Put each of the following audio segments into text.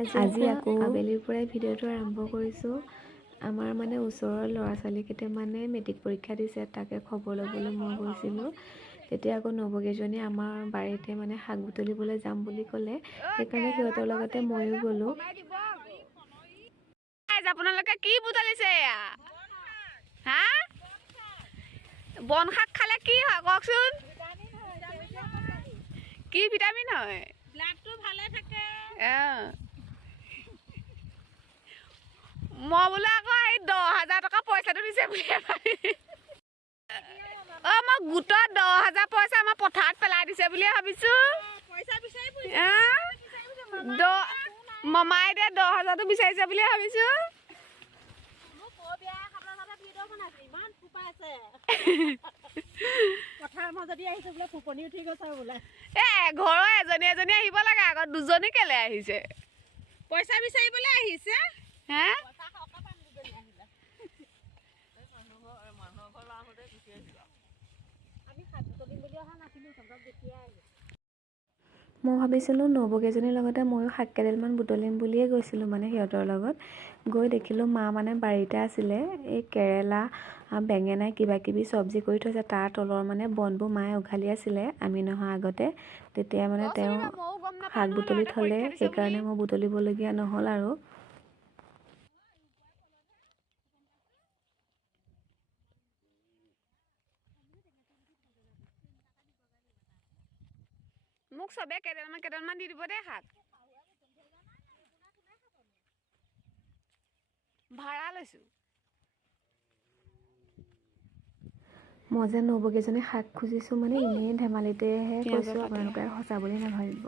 আজি আকৌ আবেলিৰ পৰাই ভিডিঅ'টো আৰম্ভ কৰিছোঁ। আমাৰ মানে ওচৰৰ ল'ৰা ছোৱালীকেইটা মানে মেট্ৰিক পৰীক্ষা দিছে, তাকে খবৰ ল'বলৈ মই গৈছিলোঁ। তেতিয়া আকৌ নৱকেইজনী আমাৰ বাৰীতে মানে শাক বুটলিবলৈ যাম বুলি ক'লে, সেইকাৰণে সিহঁতৰ লগতে ময়ো গ'লোঁ। আপোনালোকে কি বুটলিছে এয়া? হা? বন শাক খালে কি হয় কওকচোন? কি ভিটামিন হয়? ব্লাডটো ভালে থাকে। মই বোলে আকৌ এই 10,000 টকা পইচাটো দিছে বুলি মই গোটত 10,000 পইচা আমাৰ পথাৰত পেলাই দিছে বুলিয়ে ভাবিছো। মমাই এতিয়া 10,000টো বিচাৰিছে বুলিয়ে ভাবিছো। পথাৰৰ মাজদি আহিছে বোলে, ফুপনি উঠি গৈছে বোলে। ঘৰৰ এজনী এজনী আহিব লাগে, আকৌ দুজনী কেলে আহিছে? পইচা বিচাৰিবলৈ আহিছে। হে? মই ভাবিছিলোঁ নবৌকেইজনীৰ লগতে ময়ো শাক কেইডালমান বুটলিম বুলিয়ে গৈছিলোঁ, মানে সিহঁতৰ লগত গৈ দেখিলোঁ মা মানে বাৰীতে আছিলে। এই কেৰেলা বেঙেনা কিবা কিবি চব্জি কৰি থৈছে, তাৰ তলৰ মানে বনবোৰ মায়ে উঘালি আছিলে আমি নহা আগতে। তেতিয়া মানে তেওঁ শাক বুটলি থ'লে, সেইকাৰণে মই বুটলিবলগীয়া নহ'ল আৰু। মোক চবে কেইডালমান দি দিব দেই শাক। ভাড়া লৈছোঁ। মই যে নবৌকেইজনী শাক খুজিছোঁ মানে এনেই ধেমালিতেহে কৈছোঁ, আপোনালোকে সঁচা বুলি নাভাবিব।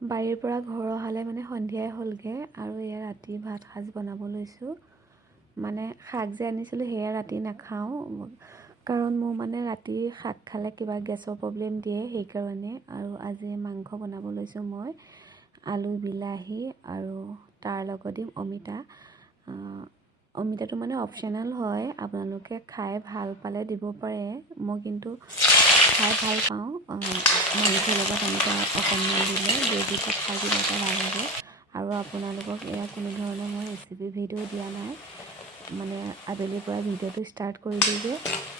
বাৰীৰ পৰা ঘৰ অহালে মানে সন্ধিয়াই হ'লগৈ আৰু এয়া ৰাতি ভাত সাজ বনাব লৈছোঁ। মানে শাক যে আনিছিলোঁ সেয়া ৰাতি নাখাওঁ, কাৰণ মোৰ মানে ৰাতি শাক খালে কিবা গেছৰ প্ৰব্লেম দিয়ে, সেইকাৰণে। আৰু আজি মাংস বনাব লৈছোঁ মই, আলু বিলাহী আৰু তাৰ লগত দিম অমিতা। অমিতাটো মানে অপশ্যনেল হয়, আপোনালোকে খাই ভাল পালে দিব পাৰে। মই কিন্তু খাই ভাল পাওঁ, মাংসৰ লগত অমিতা অকণমান দিলে গ্ৰেভিটো খাই কিবা এটা ভাল লাগে। আৰু আপোনালোকক এয়া কোনো ধৰণৰ মই ৰেচিপি ভিডিঅ' দিয়া নাই, মানে আবেলিৰ পৰা ভিডিঅ'টো ষ্টাৰ্ট কৰিলোঁ যে,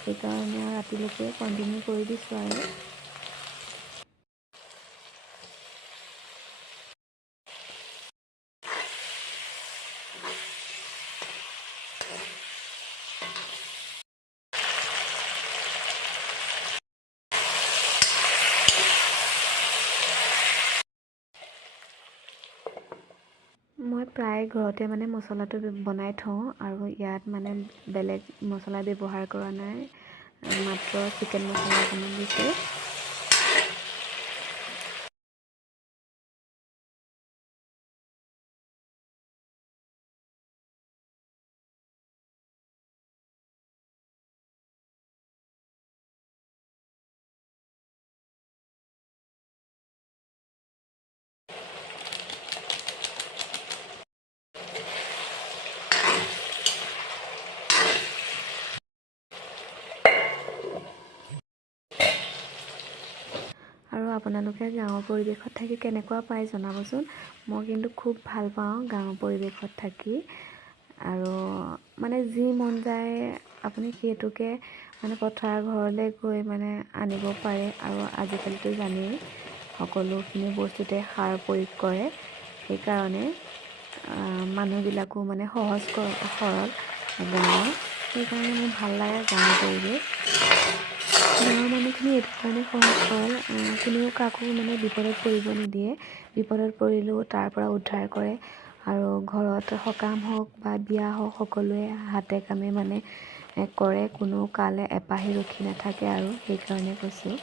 সেইকাৰণে আৰু ৰাতিলৈকে কণ্টিনিউ কৰি দিছোঁ আৰু। মই প্ৰায় ঘৰতে মানে মছলাটো বনাই থওঁ, আৰু ইয়াত মানে বেলেগ মছলা ব্যৱহাৰ কৰা নাই, মাত্ৰ চিকেন মছলা অকণমান দিছোঁ। আৰু আপোনালোকে গাঁৱৰ পৰিৱেশত থাকি কেনেকুৱা পায় জনাবচোন। মই কিন্তু খুব ভাল পাওঁ গাঁৱৰ পৰিৱেশত থাকি, আৰু মানে যি মন যায় আপুনি সেইটোকে মানে পথাৰ ঘৰলৈ গৈ মানে আনিব পাৰে। আৰু আজিকালিতো জানেই সকলোখিনি বস্তুতে সাৰ প্ৰয়োগ কৰে, সেইকাৰণে মানুহবিলাকো মানে সহজ সৰল গাঁৱৰ, সেইকাৰণে মোৰ ভাল লাগে গাঁৱৰ পৰিৱেশ। গাঁৱৰ মানুহখিনি এইটো কাৰণে সহজ সৰল, কোনেও কাকো মানে বিপদত পৰিব নিদিয়ে, বিপদত পৰিলেও তাৰ পৰা উদ্ধাৰ কৰে। আৰু ঘৰত সকাম হওক বা বিয়া হওক সকলোৱে হাতে কামে মানে কৰে, কোনো কালে এপাহি ৰখি নাথাকে, আৰু সেইকাৰণে কৈছোঁ।